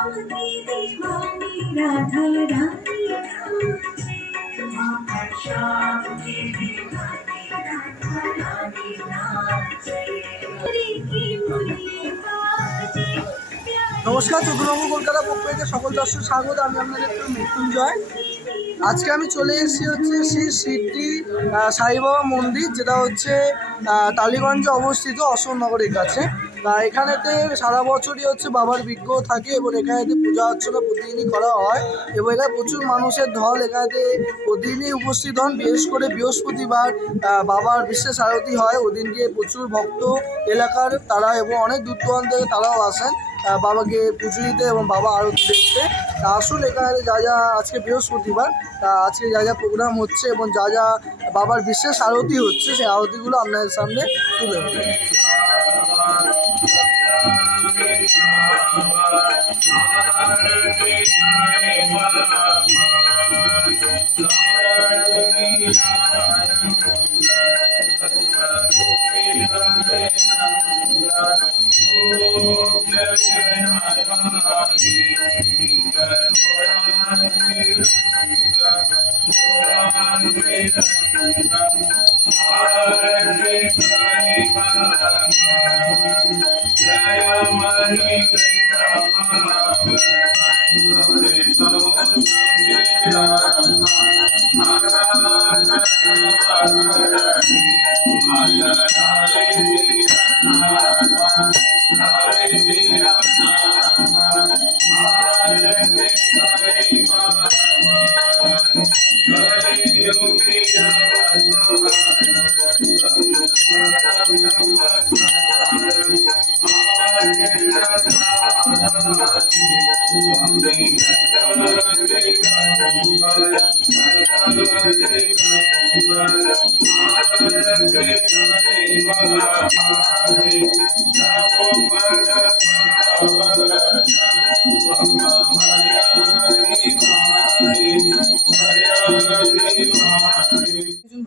নমস্কার, 14 কলকাতা পক্ষ থেকে সকল দর্শক স্বাগত। আমি আপনাদের একটু মৃত্যুঞ্জয়। আজকে আমি চলে এসেছি হচ্ছে শ্রী সিদ্ধি সাই বাবা মন্দির, যেটা হচ্ছে টালিগঞ্জে অবস্থিত, অশোকনগরের কাছে। এখানেতে সারা বছরই হচ্ছে বাবার বিগ্রহ থাকে এবং এখানেতে পূজা অর্চনা প্রতিদিনই করা হয় এবং এখানে প্রচুর মানুষের ঢল এখানেতে প্রতিদিনই উপস্থিত হন। বিশেষ করে বৃহস্পতিবার বাবার বিশেষ আরতি হয়, ওদিনকে প্রচুর ভক্ত এলাকার তারা এবং অনেক দূর দূরান্ত থেকে তারাও আসেন বাবাকে পুজো দিতে এবং বাবা আরতি দেখতে। আসুন, এখানে যা যা আজকে বৃহস্পতিবার, আজকে যা যা প্রোগ্রাম হচ্ছে এবং যা যা বাবার বিশেষ আরতি হচ্ছে, সেই আরতিগুলো আপনাদের সামনে তুলে ধরবো।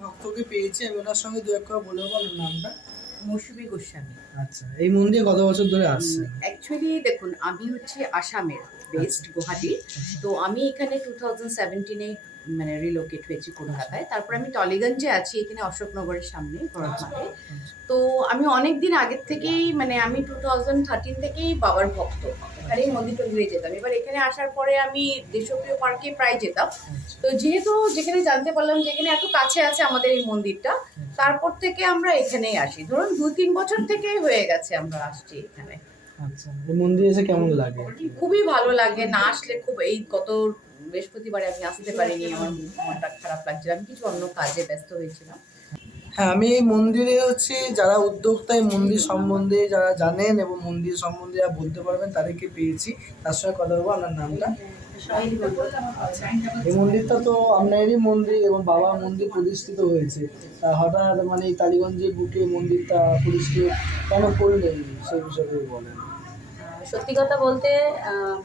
ভক্তকে পেয়েছি, আমি ওনার সঙ্গে দু এক কথা বলে নেবো। নামটা মৌসুমী গোস্বামী। আচ্ছা, এই মন্দিরে কত বছর ধরে আসছেন? অ্যাকচুয়ালি দেখুন, আমি হচ্ছে আসামের বেস্ট গুয়াহাটি। তো আমি এখানে 2017-এ মানে রিলোকেট হয়েছি কলকাতায়। তারপর আমি টলিগঞ্জে আছি, এখানে অশোকনগরের সামনে ভরত মাঠে। তো আমি অনেক দিন আগের থেকেই মানে আমি 2013 থেকেই বাবার ভক্ত, আর এই মন্দিরটা ঘুরে যেতাম। এবার এখানে আসার পরে আমি দেশপ্রিয় পার্কে প্রায় যেতাম। তো যেহেতু যেখানে জানতে পারলাম যে এখানে এত কাছে আছে আমাদের এই মন্দিরটা, তারপর থেকে আমরা এখানেই আসি। ধরুন 2-3 বছর থেকেই হয়ে গেছে আমরা আসছি এখানে। আচ্ছা, এই মন্দিরে এসে কেমন লাগে? খুবই ভালো লাগে। না আসলে খুব, এই গত বৃহস্পতিবারে আমি আসতে পারিনি, আমার মনটা খারাপ লাগছিল, আমি কিছু অন্য কাজে ব্যস্ত হয়েছিলাম। হ্যাঁ, আমি এই মন্দিরে হচ্ছে যারা উদ্যোক্তা, এই মন্দির সম্বন্ধে যারা জানেন এবং মন্দির সম্বন্ধে যারা বলতে পারবেন তাদেরকে পেয়েছি। তার সঙ্গে কথা বলবো। আপনার নামটা? এই মন্দিরটা তো আপনারই মন্দির এবং বাবার মন্দির প্রতিষ্ঠিত হয়েছে। হঠাৎ মানে এই টালিগঞ্জের বুকে মন্দিরটা প্রতিষ্ঠিত কেন করলেন, সেই বিষয়ে বলেন। সত্যি কথা বলতে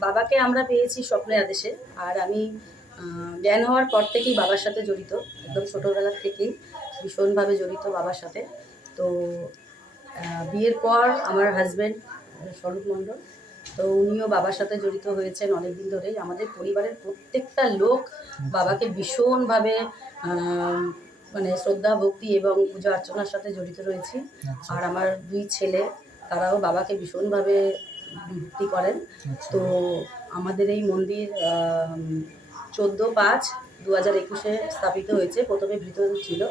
বাবাকে আমরা পেয়েছি স্বপ্নের আদেশে। আর আমি জ্ঞান হওয়ার পর থেকেই বাবার সাথে জড়িত, একদম ছোটোবেলার থেকেই ভীষণভাবে জড়িত বাবার সাথে। তো বিয়ের পর আমার হাজব্যান্ড স্বরূপ মণ্ডল, তো উনিও বাবার সাথে জড়িত হয়েছেন অনেক দিন ধরেই। আমাদের পরিবারের প্রত্যেকটা লোক বাবাকে ভীষণভাবে মানে শ্রদ্ধা ভক্তি এবং পূজা অর্চনার সাথে জড়িত রয়েছি। আর আমার 2 ছেলে, তারাও বাবাকে ভীষণভাবে ভক্তি করেন। তো আমাদের এই মন্দির 14/5/2021 স্থাপিত হয়েছে। প্রথমে ভিতর ছিল,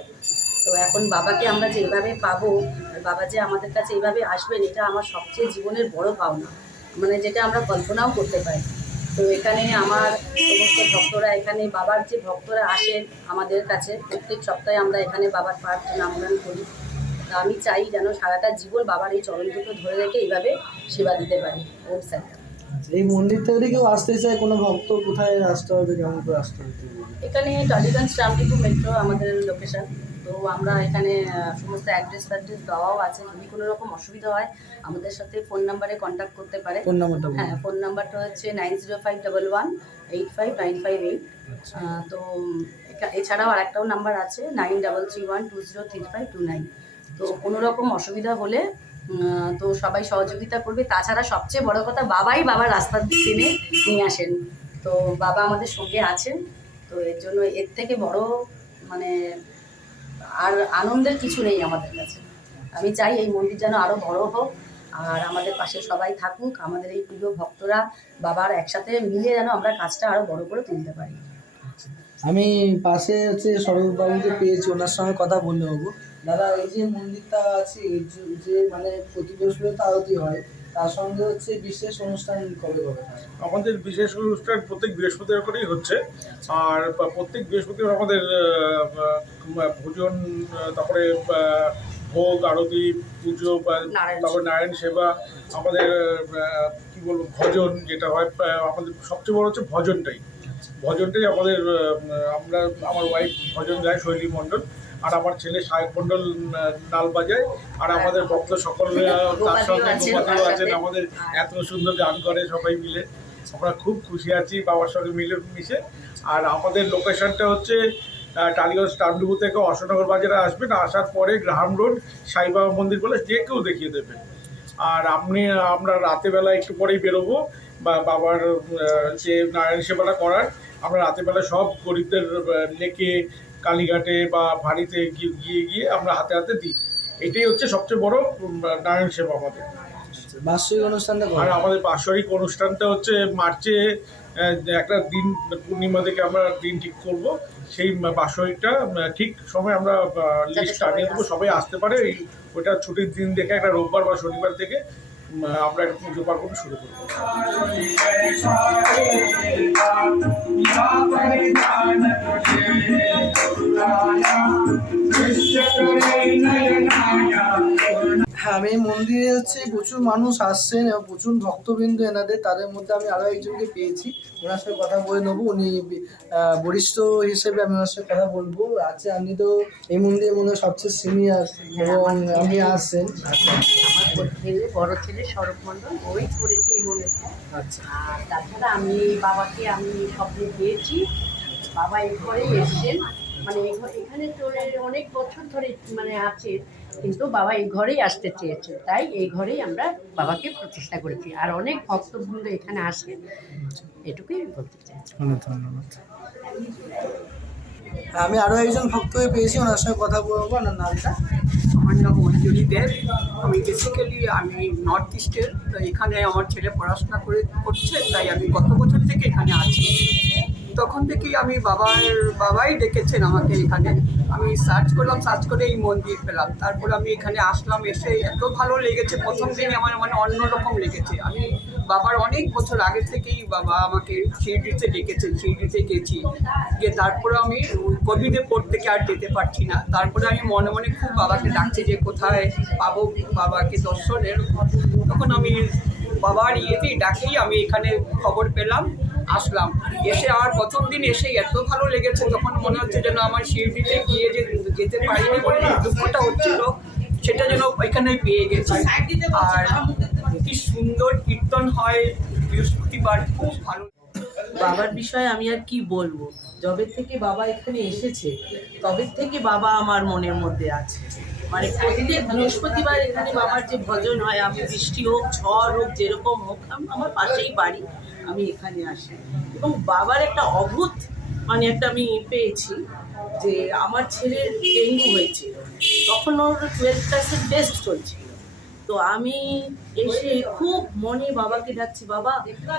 তো এখন বাবাকে আমরা যে এভাবে পাবো, বাবা যে আমাদের কাছে এইভাবে আসবেন, এটা আমার সবচেয়ে জীবনের বড় পাওনা, মানে যেটা আমরা কল্পনাও করতে পারি। তো এখানে আমার সমস্ত ভক্তরা, এখানে বাবার যে ভক্তরা আসেন আমাদের কাছে, প্রত্যেক সপ্তাহে আমরা এখানে বাবার পাঠ নামগান করি। তা আমি চাই যেন সারাটা জীবন বাবার এই চরণ দুটো ধরে রেখে এইভাবে সেবা দিতে পারি। ওম সাইটা। এই মন্দির থেকে কেউ আসতে চায়, কোনো ভক্ত, কোথায় আসতে হবে, কেমন করে আসতে হবে? এখানে টালিগঞ্জ রামদীপুর মেট্রো আমাদের লোকেশন। তো আমরা এখানে সমস্ত অ্যাড্রেস দেওয়াও আছে। যদি কোনো রকম অসুবিধা হয় আমাদের সাথে ফোন নাম্বারে কন্ট্যাক্ট করতে পারে। ফোন নাম্বারটা? হ্যাঁ, ফোন নাম্বারটা হচ্ছে 9051185958। তো এছাড়াও আরেকটাও নাম্বার আছে 9331203529। তো কোনো রকম অসুবিধা হলে তো সবাই সহযোগিতা করবে। তাছাড়া সবচেয়ে বড় কথা বাবাই বাবার রাস্তা টেনে নিয়ে আসেন, তো বাবা আমাদের সঙ্গে আছেন। তো এর জন্য এর থেকে বড় মানে আর আনন্দের কিছু নেই আমাদের কাছে। আমি চাই এই মন্দির যেন আরও বড় হোক, আর আমাদের পাশে সবাই থাকুক, আমাদের এই প্রিয় ভক্তরা বাবার একসাথে মিলে যেন আমরা কাজটা আরও বড় করে তুলতে পারি। আমি পাশে হচ্ছে সৌরভবাবুকে পেয়েছি, ওনার সঙ্গে কথা বললে হবো। দাদা, এই যে মন্দিরটা আছে, যে মানে প্রতি বৃহস্পতিবার আরতি হয়, তার সঙ্গে হচ্ছে বিশেষ অনুষ্ঠান কবে কবে হয়? আমাদের বিশেষ অনুষ্ঠান প্রত্যেক বৃহস্পতিবার করেই হচ্ছে। আর প্রত্যেক বৃহস্পতিবার আমাদের ভোজন, তারপরে ভোগ, আরতি, পুজো, তারপরে নারায়ণ সেবা, আমাদের কি বলবো ভজন যেটা হয়, আমাদের সবচেয়ে বড় হচ্ছে ভজনটাই আমাদের আমরা, আমার ওয়াইফ ভজন গায় শৈলী মণ্ডল, আর আমার ছেলে সাহেব মণ্ডল নাল বাজায়, আর আমাদের ভক্ত সকলে তার সঙ্গে গোপাতিও আছেন। আমাদের এত সুন্দর গান করে সবাই মিলে, আমরা খুব খুশি আছি বাবার সঙ্গে মিলে মিশে। আর আমাদের লোকেশনটা হচ্ছে টালিগঞ্জ টামডুবু থেকে অশোকনগর বাজারে আসবেন, আসার পরে গ্রাহাম রোড সাই বাবা মন্দির বলে যে কেউ দেখিয়ে দেবে। আর আমরা রাতেবেলা একটু পরেই বেরোবো, বাবার যে নারায়ণ সেবাটা করার, আমরা রাতেবেলা সব গরিবদের লেকে, কালীঘাটে বা ভাড়িতে গিয়ে আমরা হাতে হাতে দিই। এটাই হচ্ছে সবচেয়ে বড় নারায়ণ সেবা আমাদের। বার্ষিক অনুষ্ঠানটা আর আমাদের বাৎসরিক অনুষ্ঠানটা হচ্ছে মার্চে একটা দিন, পূর্ণিমা থেকে আমরা দিন ঠিক করব, সেই বাৎসরিকটা ঠিক সময় আমরা লিস্ট টানিয়ে দেবো, সবাই আসতে পারে। ওটা ছুটির দিন দেখে একটা রোববার বা শনিবার থেকে আমরা একটা পুজো পার্বণ শুরু করবো। হ্যাঁ, আমি এই মন্দিরে হচ্ছে প্রচুর মানুষ আসছেন এবং প্রচুর ভক্তবৃন্দ এনাদের, তাদের মধ্যে আমি আরও একজনকে পেয়েছি, ওনার সাথে কথা বলে নেবো। উনি বরিষ্ঠ হিসেবে আমি ওনার সাথে কথা বলবো। আচ্ছা, আপনি তো এই মন্দিরে মনে হয় সবচেয়ে সিনিয়র এবং আপনি আসছেন। আমার বড় ছেলে সৌরভ মণ্ডল, ওই করেছে এই মন্দিরটা। আচ্ছা, আর তাছাড়া আমি বাবাকে স্বপ্নে পেয়েছি, বাবা এই ঘরেই এসছেন, মানে এখানে চলে অনেক বছর ধরে আছে, কিন্তু বাবা এই ঘরেই আসতে চেয়েছে, তাই এই ঘরেই আমরা বাবাকে প্রতিষ্ঠা করেছি। আর অনেক ভক্তবৃন্দ এখানে আসে, এটুকুই বলতে চাইছি। অনেক ধন্যবাদ। আমি আরও একজন ভক্তকে পেয়েছি, ওনার সঙ্গে কথা বলবো। ওনার নামটা? আমার নাম অঞ্জলি দেব। আমি বেসিক্যালি নর্থ ইস্টের, তো এখানে আমার ছেলে পড়াশোনা করছে, তাই আমি গত বছর থেকে এখানে আছি। তখন থেকেই আমি বাবাই ডেকেছেন আমাকে এখানে। আমি সার্চ করে এই মন্দির পেলাম, তারপর আমি এখানে আসলাম, এসে এত ভালো লেগেছে। প্রথম দিনে আমার অন্যরকম লেগেছে। আমি বাবার অনেক বছর আগে থেকেই বাবা আমাকে শিরডিতে ডেকেছেন, শিরডিতে গেছি, গিয়ে তারপরে আমি কোভিডের পর থেকে আর যেতে পারছি না। তারপরে আমি মনে মনে খুব বাবাকে ডাকছি যে কোথায় পাবো বাবাকে দর্শনের। তখন আমি বাবার ইয়েতেই ডাকেই আমি এখানে খবর পেলাম, আসলাম। এসে আমার প্রথম দিন এসে এত ভালো লেগেছে, তখন মনে হচ্ছে যেন আমার শিরডিতে গিয়ে যেতে পারিনি বলে দুঃখটা হচ্ছিল, সেটা যেন এখানে পেয়ে গেছি। আর কি সুন্দর কীর্তন হয় বৃহস্পতিবার, খুব ভালো। বাবার বিষয়ে আমি আর কি বলবো, যবে থেকে বাবা এখানে এসেছে তবে থেকে বাবা আমার মনের মধ্যে আছে। মানে প্রত্যেক বৃহস্পতিবার এখানে বাবার যে ভজন হয়, আমি বৃষ্টি হোক ঝড় হোক যেরকম হোক, আমার পাশেই বাড়ি, আমি এখানে আসি। এবং বাবার একটা অদ্ভুত একটা আমি পেয়েছি যে আমার ছেলের ডেঙ্গু হয়েছিল, তখন ওর 12 ক্লাসের টেস্ট চলছিল। তো আমি এসে খুব মনে বাবাকে ডাকছি, বাবা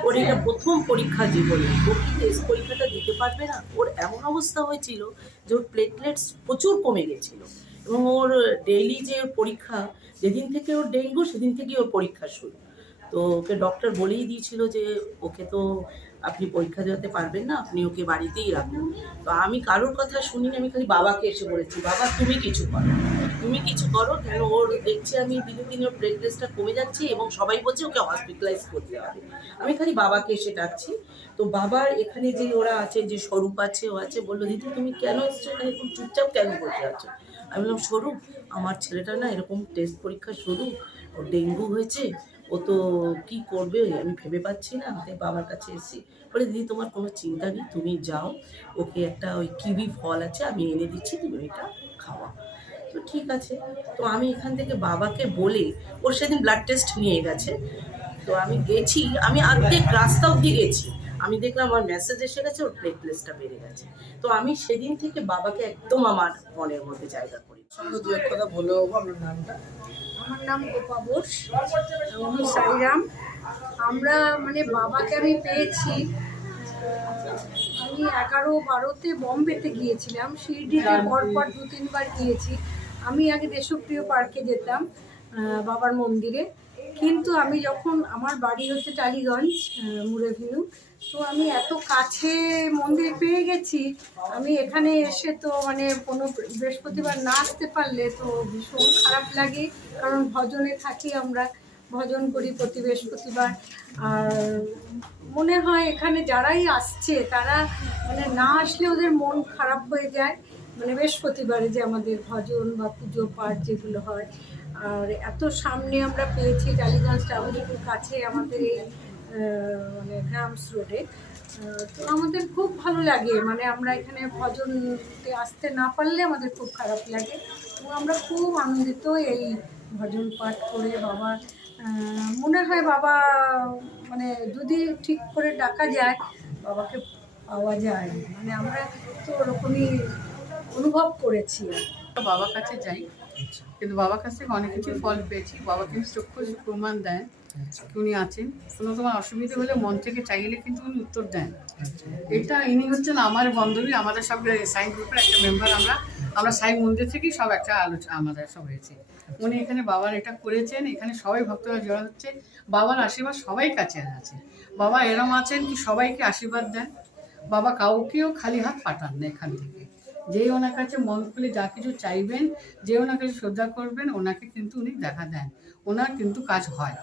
ওর এটা প্রথম পরীক্ষা জীবনে, ও কি টেস্ট পরীক্ষাটা দিতে পারবে না? ওর এমন অবস্থা হয়েছিল যে ওর প্লেটলেটস প্রচুর কমে গেছিলো, এবং ওর ডেইলি যে ওর পরীক্ষা, যেদিন থেকে ওর ডেঙ্গু সেদিন থেকেই ওর পরীক্ষা শুরু। তো ওকে ডক্টর বলেই দিয়েছিল যে ওকে তো আপনি পরীক্ষা দেওয়াতে পারবেন না, আপনি ওকে বাড়িতেই রাখুন। তো আমি কারোর কথা শুনিনি, আমি খালি বাবাকে এসে বলেছি, বাবা তুমি কিছু করো, কেন ওর দেখছি আমি দিনে দিনে ওর প্লেটলেটসটা কমে যাচ্ছে এবং সবাই বলছে ওকে হসপিটালাইজ করতে হবে। আমি খালি বাবাকে এসে ডাকছি। তো বাবার এখানে যে ওরা আছে, যে স্বরূপ আছে, ও আছে, বললো দিদি তুমি কেন এসছো এখানে, তুমি চুপচাপ কেন বসে আছো? আমি বললাম স্বরূপ, আমার ছেলেটা না এরকম টেস্ট পরীক্ষা শুরু, ওর ডেঙ্গু হয়েছে, ও তো কী করবে আমি ভেবে পাচ্ছি না, তাই বাবার কাছে এসেছি। বলে দিদি তোমার কোনো চিন্তা নেই, তুমি যাও, ওকে একটা ওই কিউই ফল আছে আমি এনে দিচ্ছি, তুমি ওইটা খাওয়া। তো ঠিক আছে, তো আমি এখান থেকে বাবাকে বলে, ওর সেদিন ব্লাড টেস্ট নিয়ে গেছে, তো আমি গেছি, আমি অর্ধেক রাস্তা অবধি গেছি, আমি দেখলাম আমার মেসেজ এসে গেছে, ওর প্লেটলেসটা বেড়ে গেছে। তো আমি সেদিন থেকে বাবাকে একদম আমার মনের মধ্যে জায়গা করি। সঙ্গে দু এক কথা বলে দেবো, আপনার নামটা? আমার নাম গোপা বোস, আমি সাইরাম। আমরা মানে বাবাকে আমি পেয়েছি, আমি 11-12-তে বম্বেতে গিয়েছিলাম, শিরডিতে পরপর 2-3 বার গিয়েছি। আমি আগে দেশপ্রিয় পার্কে যেতাম বাবার মন্দিরে, কিন্তু আমি যখন, আমার বাড়ি হচ্ছে টালিগঞ্জ মুরেভিউ, তো আমি এত কাছে মন্দির পেয়ে গেছি, আমি এখানে এসে তো মানে কোনো বৃহস্পতিবার না আসতে পারলে তো ভীষণ খারাপ লাগে, কারণ ভজনে থাকি, আমরা ভজন করি প্রতি বৃহস্পতিবার। আর মনে হয় এখানে যারাই আসছে তারা মানে না আসলে ওদের মন খারাপ হয়ে যায়, মানে বৃহস্পতিবারে যে আমাদের ভজন বা পুজো পাঠ যেগুলো হয়। আর এত সামনে আমরা পেয়েছি, টালিগঞ্জ টাউনের কাছে আমাদের এই মানে গ্রামস রোডে, তো আমাদের খুব ভালো লাগে। মানে আমরা এখানে ভজনতে আসতে না পারলে আমাদের খুব খারাপ লাগে, এবং আমরা খুব আনন্দিত এই ভজন পাঠ করে। বাবা মনে হয় বাবা মানে যদি ঠিক করে ডাকা যায় বাবাকে পাওয়া যায়, মানে আমরা তো ওরকমই অনুভব করেছি। বাবার কাছে যাই, কিন্তু বাবার কাছ থেকে অনেক কিছু ফল পেয়েছি। বাবা কিন্তু চক্ষু প্রমাণ দেন উনি আছেন, কোনো তোমার অসুবিধা হলে মন থেকে চাইলে কিন্তু উনি উত্তর দেন। এটা ইনি হচ্ছেন আমার বান্ধবী, আমাদের সব সাই গ্রুপের একটা মেম্বার। আমরা সাই মন্দির থেকেই সব একটা আলোচনা আমাদের সব হয়েছে। উনি এখানে বাবার এটা করেছেন, এখানে সবাই ভক্তরা জড়া হচ্ছে, বাবার আশীর্বাদ সবাই কাছে আছে। বাবা এরম আছেন কি সবাইকে আশীর্বাদ দেন, বাবা কাউকেও খালি হাত পাঠান না এখান থেকে। যে ওনার কাছে মন খুলে যা কিছু চাইবেন, যে ওনার কাছে শ্রদ্ধা করবেন, ওনাকে কিন্তু উনি দেখা দেন, ওনার কিন্তু কাজ হয়।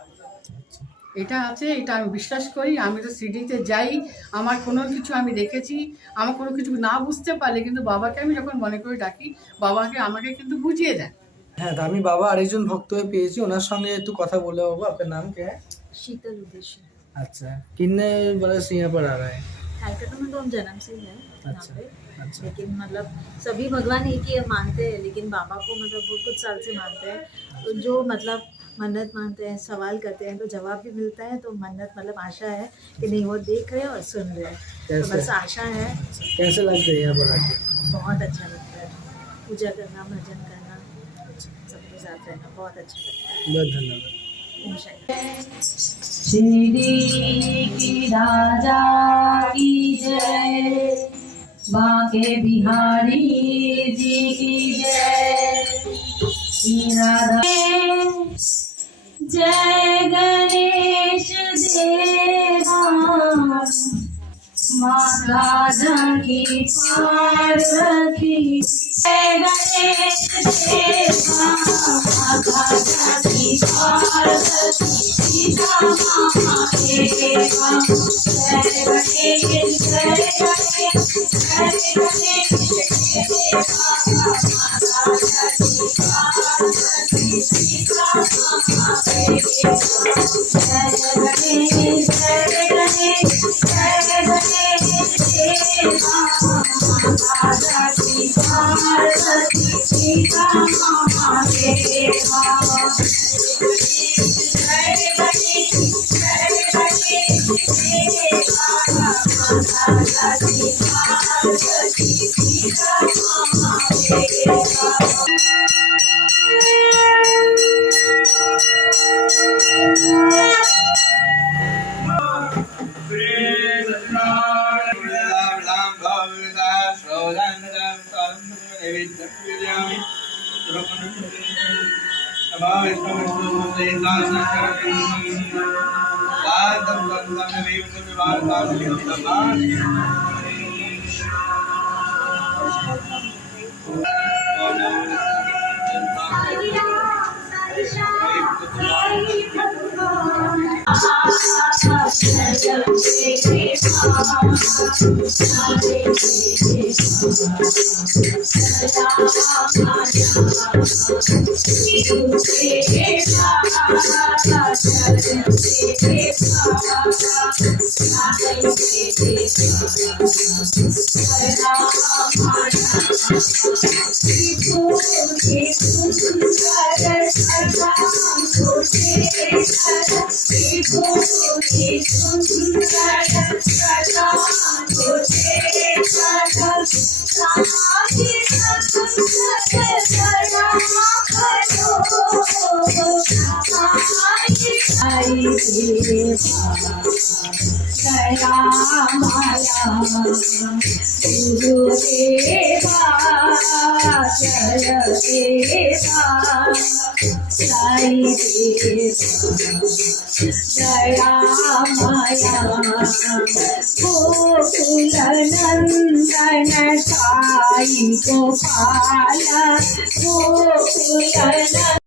এটা আছে, এটা আমি বিশ্বাস করি। আমি তো সিডিতে যাই, আমার কোনো কিছু আমি দেখেছি, আমার কোনো কিছু না বুঝতে পারলে কিন্তু বাবাকে আমি যখন মনে করে ডাকি, বাবাকে আমাকে কিন্তু বুঝিয়ে দেন। হ্যাঁ, তো আমি বাবা আরেকজন ভক্ত হয়ে পেয়েছি, ওনার সঙ্গে একটু কথা বলে বাবু। আপনার नाम क्या है? शीतल उद्देश्य। अच्छा, कितने बरस यहाँ पर आ रहा है? कलकत्ता में तो हम जन्म से ही है यहाँ अच्छा, पे, अच्छा। लेकिन मतलब सभी भगवान एक ही मानते हैं, लेकिन बाबा को मतलब वो कुछ साल से मानते हैं, तो जो मतलब मन्नत मानते हैं, सवाल करते हैं, तो जवाब भी मिलता है। तो मन्नत मतलब आशा है कि नहीं, वो देख रहे हैं और सुन रहे हैं, तो कैसे? बस आशा है। कैसे लगता है यहाँ पर आके? बहुत अच्छा लगता है, पूजा करना, भजन करना, सबके साथ रहना बहुत अच्छा लगता है। बहुत धन्यवाद। शिरडी की राजा की जय, बांके बिहारी जी की जय, श्री राधा जय गणेश देवा, माता जानकी पार्वती, जय गणेश देवा, माता जानकी पार्वती, सीता महादेवा, जय गणेश जय गणेश जय गणेश देवा, माता जानकी पार्वती, सीता महादेवा, जय गणेश जय गणेश जय गणेश देवा, माता जानकी पार्वती, सीता महादेवा, जय गणेश जय गणेश देवा, माता जानकी पार्वती, सीता महादेवा। Thank you. गोकुलनंदन साई गोपाल गोकुलन